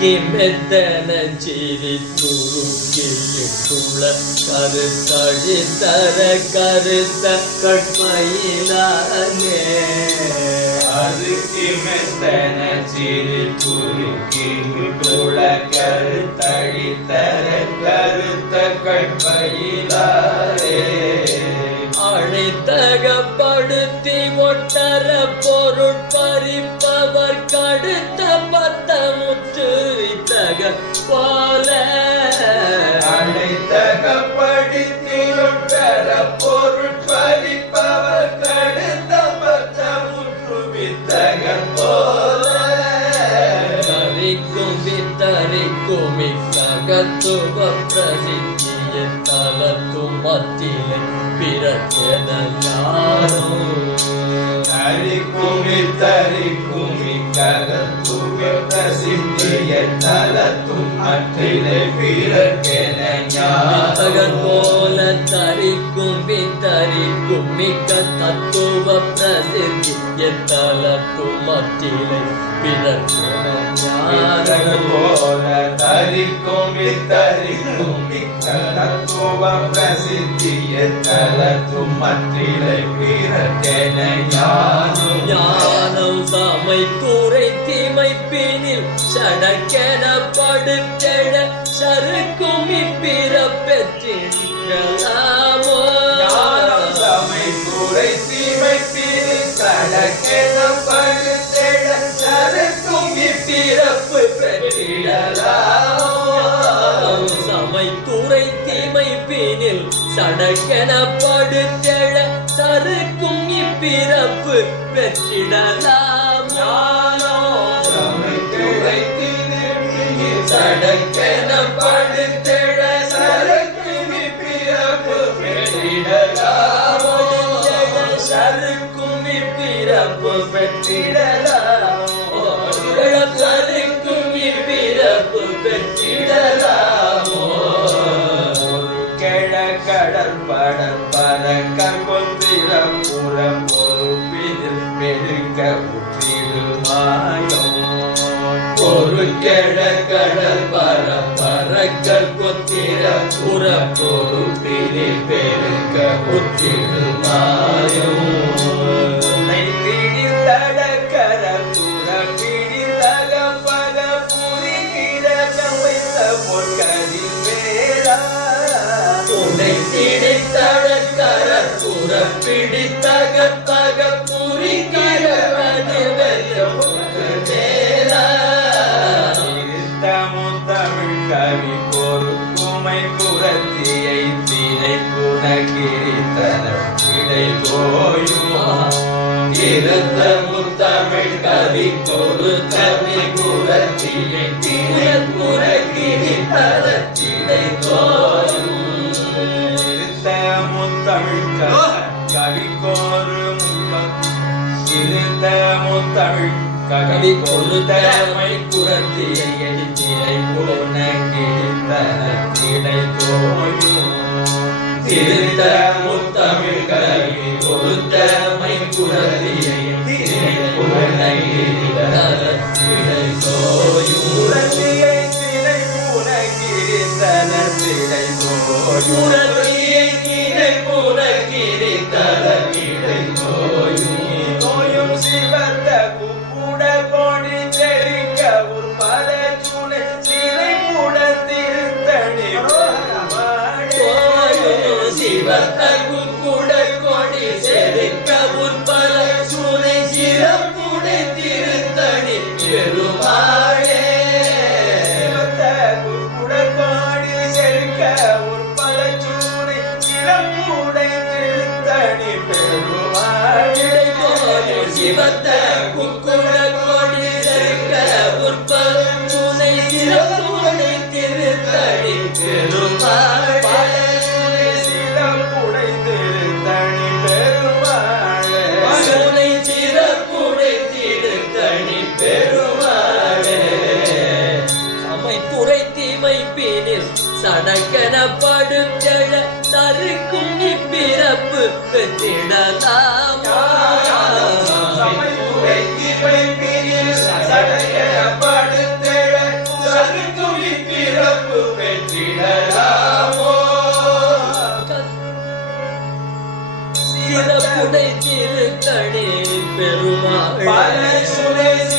மெத்தன சிரி துருக்கிட்டுள்ள கருத்தழி தர கருத்த கட்மையிலானே அதுக்கு மெத்தன சிரி துருக்கிட்டுள்ள கருத்தழி தர கருத்த கட்மையிலானே அழைத்தகப்படுத்தி ஒட்டர பொருட்பறிப்பவர் கடுத்த பத்தமுற்று இத்தக போல அழைத்தகப்படுத்தி ஒட்டர பொருட்பறிப்பவர் கடுத்த பத்தமுற்று இத்தக போல கரிக்கும் வித்தரிக்கும் இத்தகத்துவ பிரசித்திய தலத்தும் மத்திலே தரிக்கும் கருத்துவ பிரசித்திய தலத்தும் மற்றிலே பிறக்கென ஞானம் போல தரிக்கும் வித்தரிக்கும் மிக்க தத்துவ பிரசித்திய தலத்தும் மற்றிலே பிறக்கென ஞானம் போல தரிக்கும் வித்தரிக்கும் மிக்க தத்துவ பிரசித்திய தலத்தும் மற்றிலே பிறக்கென ஞானம் ஞானம் சமை துறை தீமை பினில் சடக்கென படுத்தெழ சறுக்கும் இப்பிறப்பெற்றிலாமோ ஞானம் சமை துறை தீமை பினில் சடக்கென படுத்தெழ சறுக்கும் இப்பிறப்பு பெற்றிடலாமோ சமை துறை தீமை பினில் சடக்கென படுத்தெழ சறுக்கும் இப்பிறப்பு பெற்றிடலாம் சடக்கென படுத்தெழ சறுக்கும் இப்பிறப்பு பெற்றிடலாம் சறுக்கும் இப்பிறப்பு பெற்றிடலாம் சறுக்கும் இப்பிறப்பு பெற்றிடலாமோ கடற்படல் பறக்கல் கொத்திரம் புறம் பொறுப்பில் பெருக்க உற்றிடுமாயோ ஒரு கடல் பறக்கல் கொத்திரம் புறம் பொறுப்பில் பெருக்க உற்றிடுமாயோ உன்னை பிடில் தடக்கர புறம் பிடில் அகப்பக புரிகிற வைத்த பொற்களில் வேளா உன்னை பிடித்தடக்கர புற பிடித்தகத்தக புரிகிற தமிழ் கவி பொறுப்புமை புறத்தியை திரை புனகிரித்தன இடை கோயும் தமிழ் கவி பொரு கவி புறத்தியை திரை புனகிரித்தன இடை கோயும் முத்தமிழ் கவி கோரும் முத்தமிழ் கவி கொழுதமை புறத்தியை எடித்திரை போன கிழித்தனை தோயும் திருத்த முத்தமிழ் கவி கொழுதமை புறத்தியை எடித்திரை போன கிழித்தனை தோயும் புறத்தியை திரை பூன கிழித்தன திரை தோயும் புறத்தியை திரை போன கிழித்தன திரை தோயும் தோயும் சிவந்த குப்புட கொடி செழிக்க ஒரு பல சுனை சிறை கூட திருத்தணி சிவத்தகு கூட கொடி செருக்க உற்பல சுனை சிறப்புடை திருத்தணி பெருமாளே சிவத்தகு கூட கொடி செழிக்க ஒரு பல சுனை சிறப்புடை திருத்தணி பெருமாளே சிவத்த குக்குட கொடி செருக்க உற்பல சுனை சிறப்புடை திருத்தணி பெருமாளே சுனை சிறப்புடை திருத்தணி பெருமாளே சமை துறை தீமை பினில் சடக்கென படுத்தெழ சறுக்கும் இப்பிறப்பு பெற்றிடலாம் சமை துறை தீமை பினில் சடக்கென படுத்தெழ திருத்தணி பெருமாள் பல சுனை